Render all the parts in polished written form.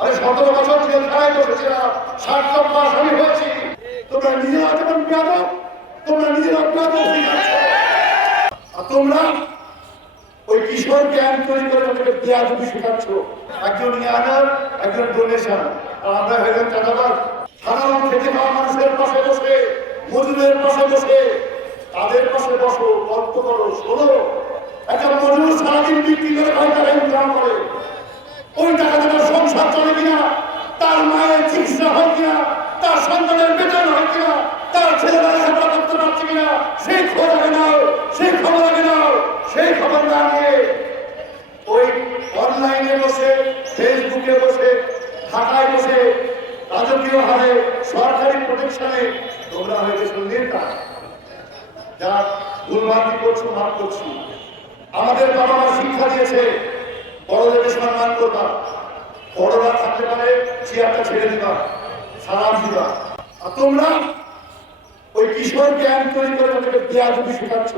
আমি 17 বছর জেলখানায় বসেছিলাম, 60 মাস আমি হয়েছি। তোমরা নিজেরা যেমন বেয়াদব, তোমরা নিজেরা বেয়াদব হয়ে যাচ্ছ। আর তোমরা ওই কিশোর ক্যাম্প তৈরি করে তাদেরকে বেয়াদবি শেখাচ্ছ। একজন ইয়ানার, একজন ডোনেশন, আর আমরা হইলাম চাঁদাবাজ। সাধারণ খেটে খাওয়া মানুষের পাশে বসে, মজুরের পাশে বসে, তাদের পাশে বসো, গল্প করো, শোনো। একটা মজুর সারাদিন বিক্রি করে 5 টাকা ইনকাম করে, ওই টাকা তার সংসার চলে কিনা, তার মায়ের চিকিৎসা হয় কিনা, তার সন্তানের বেতন হয় কিনা, তার ছেলেরা লেখাপড়া করতে পারছে কিনা, সেই খবর আগে নাও, সেই খবর আগে নাও। সেই খবর না নিয়ে ওই অনলাইনে বসে, ফেসবুকে বসে, ঢাকায় বসে, রাজকীয় হারে সরকারি প্রোটেকশনে তোমরা হয়ে গেছো নেতা। যা ভুলভ্রান্তি করছো, মাফ করছি। আমাদের বাবা মা শিক্ষা দিয়েছে বড়দেরকে সম্মান করবা, বড়রা থাকতে পারে চেয়ারটা ছেড়ে দিবা, সালাম দিবা। আর তোমরা ওই কিশোর ক্যাম্প তৈরি করে তাদেরকে বেয়াদবি শেখাচ্ছ।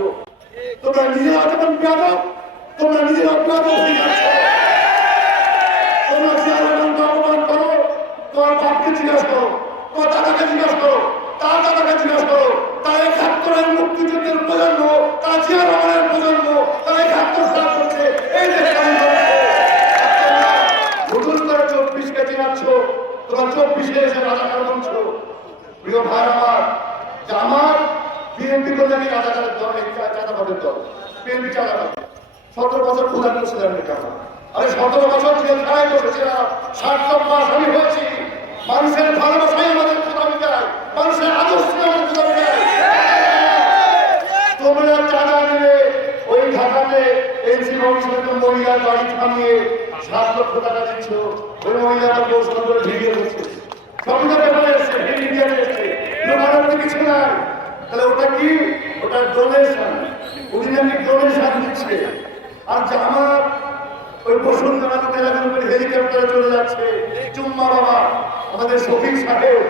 তোমরা নিজেরা যেমন বেয়াদব, তোমরা নিজেরা বেয়াদব হয়ে যাচ্ছ। তোমরা চেয়ারম্যানকে অপমান করো, তোমার বাপকে জিজ্ঞাসা করো, তোমার দাদাকে জিজ্ঞাসা করো, তার দাদাকে জিজ্ঞাসা করো। তারা 71-এর মুক্তিযুদ্ধের প্রজন্ম, তারা চেয়ারম্যানের প্রজন্ম, তারা 71 সাল করছে এই দেশে। ভুল করে 24-কে চিনাচ্ছ, তোমার 24-এ এসে রাজাকার বলছ। প্রিয় ভাই আমার, যে আমার বিএনপি করলে কি রাজাকারের দল, চাঁদাবাদের দল, বিএনপি চাঁদাবাদ। 17 বছর খোলা করছিলাম এটা। আমি 17 বছর জেলখানায় বসেছিলাম, 60 মাস আমি হয়েছি। মানুষের ভালোবাসাই আমাদের খোদা মিটায়, মানুষের আদর্শ আমাদের খোদা মিটায়। তোমরা চাঁদা নিলে ওই ঢাকাতে এনসি ভবিষ্যতে মহিলার বাড়ি থামিয়ে 7 লক্ষ টাকা দিচ্ছ। ওই মহিলা আমার পৌঁছানো করে ভিডিও করছে, সবটা ব্যাপারে এসছে, মিডিয়াতে এসছে, লোকানোর তো কিছু নাই। তাহলে ওটা কি? ওটা ডোনেশন। উনি নাকি ডোনেশন দিচ্ছে। আর আমার ওই বসুন্ধরা লোকের হেলিকপ্টারে চলে যাচ্ছে চুম্মা বাবা, আমাদের শফিক সাহেব,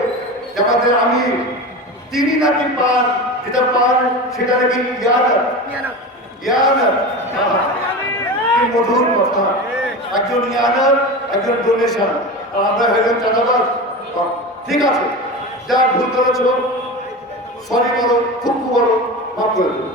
আমাদের আমির, তিনি নাকি পান, যেটা পান সেটা নাকি ইয়ানার। কি মধুর কথা। একজন ইয়ানার, একজন ডোনেশন, আর আমরা হইলাম চাঁদাবাজ। ঠিক আছে, যা ভুল করেছ সরি বলো, খুব বলো, মাফ করে দেবো।